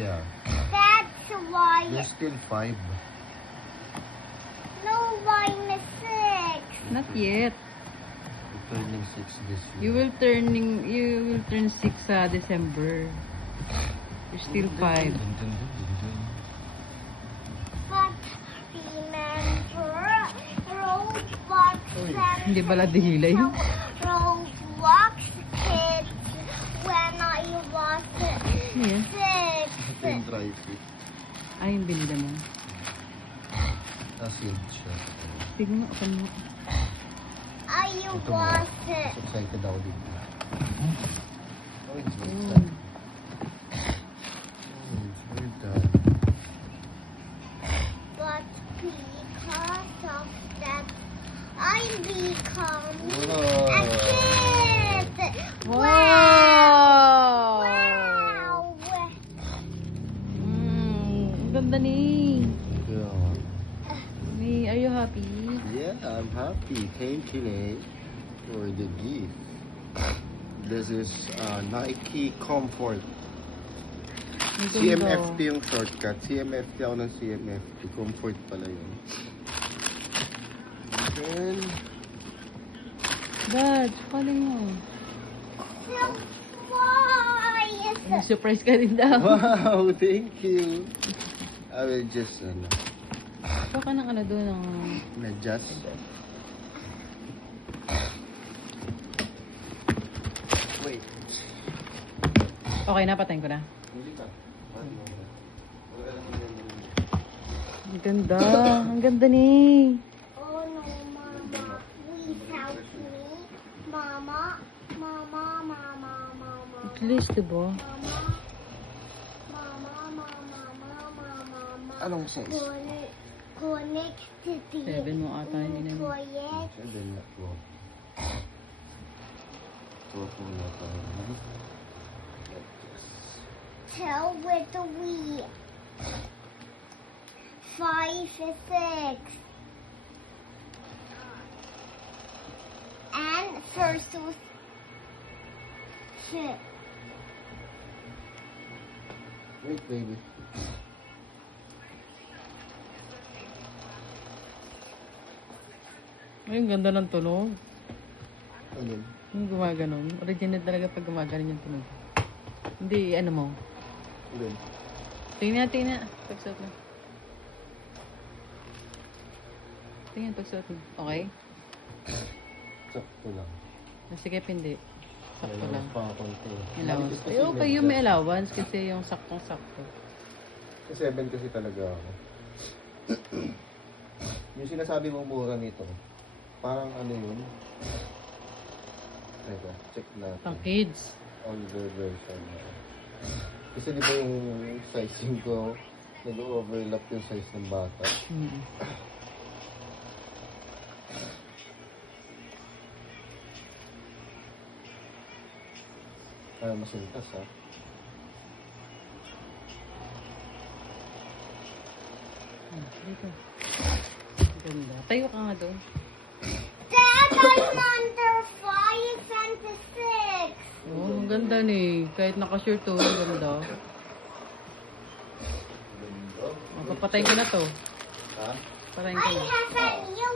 Yeah. That's why. You're still 5. No, why na 6? Not yet. You're turning 6 this year. You will turn 6 December. You're still 5. But remember, Roblox Hindi bala dihila yun. Roblox kids when I was Yeah. 6. Yung dry fit. Ay, yung binila mo. Sealed siya. Sige mo, open mo. I Ito was Mas excited ako dito. Oh, it's very Mm. done. Oh, it's very done. but because of that I become Wow. a kid. Wow! Wow. Ang ganda ni. Yeah. Me, are you happy? Yeah, I'm happy. Thank you, Nate, for the gift. This is Nike Comfort. Ang ganda. CMFT yung shortcut. CMFT ako ng CMFT. Comfort pala yun. Then, Dad, calling mo. Surprise. Surprise ka rin daw. wow, thank you. I will just, Baka ka ng ano doon ng... adjust. Wait. Okay na, patayin ko na. Hindi ka. Ang ganda. Ang ganda ni. Oh no, Mama. Please help me. Mama. Mama, Mama, Mama. At least, diba? Mama. Mama, Mama, Mama, Mama. Anong size? Connect to the 7 mo ata, hindi na. toilet. Then, not 12. 12 muna tayo. Tell with the wheel. 5 is 6. And first was 6. Wait, baby. Ay, ang ganda ng tunog. Ano? Yung gumaganon. Original talaga pag gumaganon yung tunog. Hindi, ano mo. Then, Tingnan. Pagsuot mo. Tingnan, pagsuot mo. Okay? sakto lang. Sige, hindi. Sakto lang. Pa konti. Allowance. Ay, okay, yung may allowance kasi yung saktong-sakto. Sa 7 kasi talaga ako. Yung sinasabi mong mura nito, parang ano yun? Teka, check natin. Pang kids. Older version. Kasi di ba yung sizing ko, nag-overlap yung size ng bata. Mm. Kaya masintas ha. Dito. Ganda. Tayo ka nga doon. Dad, I'm under 5 and 6. Oh, ang ganda ni. Kahit naka-shirt to, ang ganda. Oh, papatayin ko na to. Ha? Patayin I ko na. have a new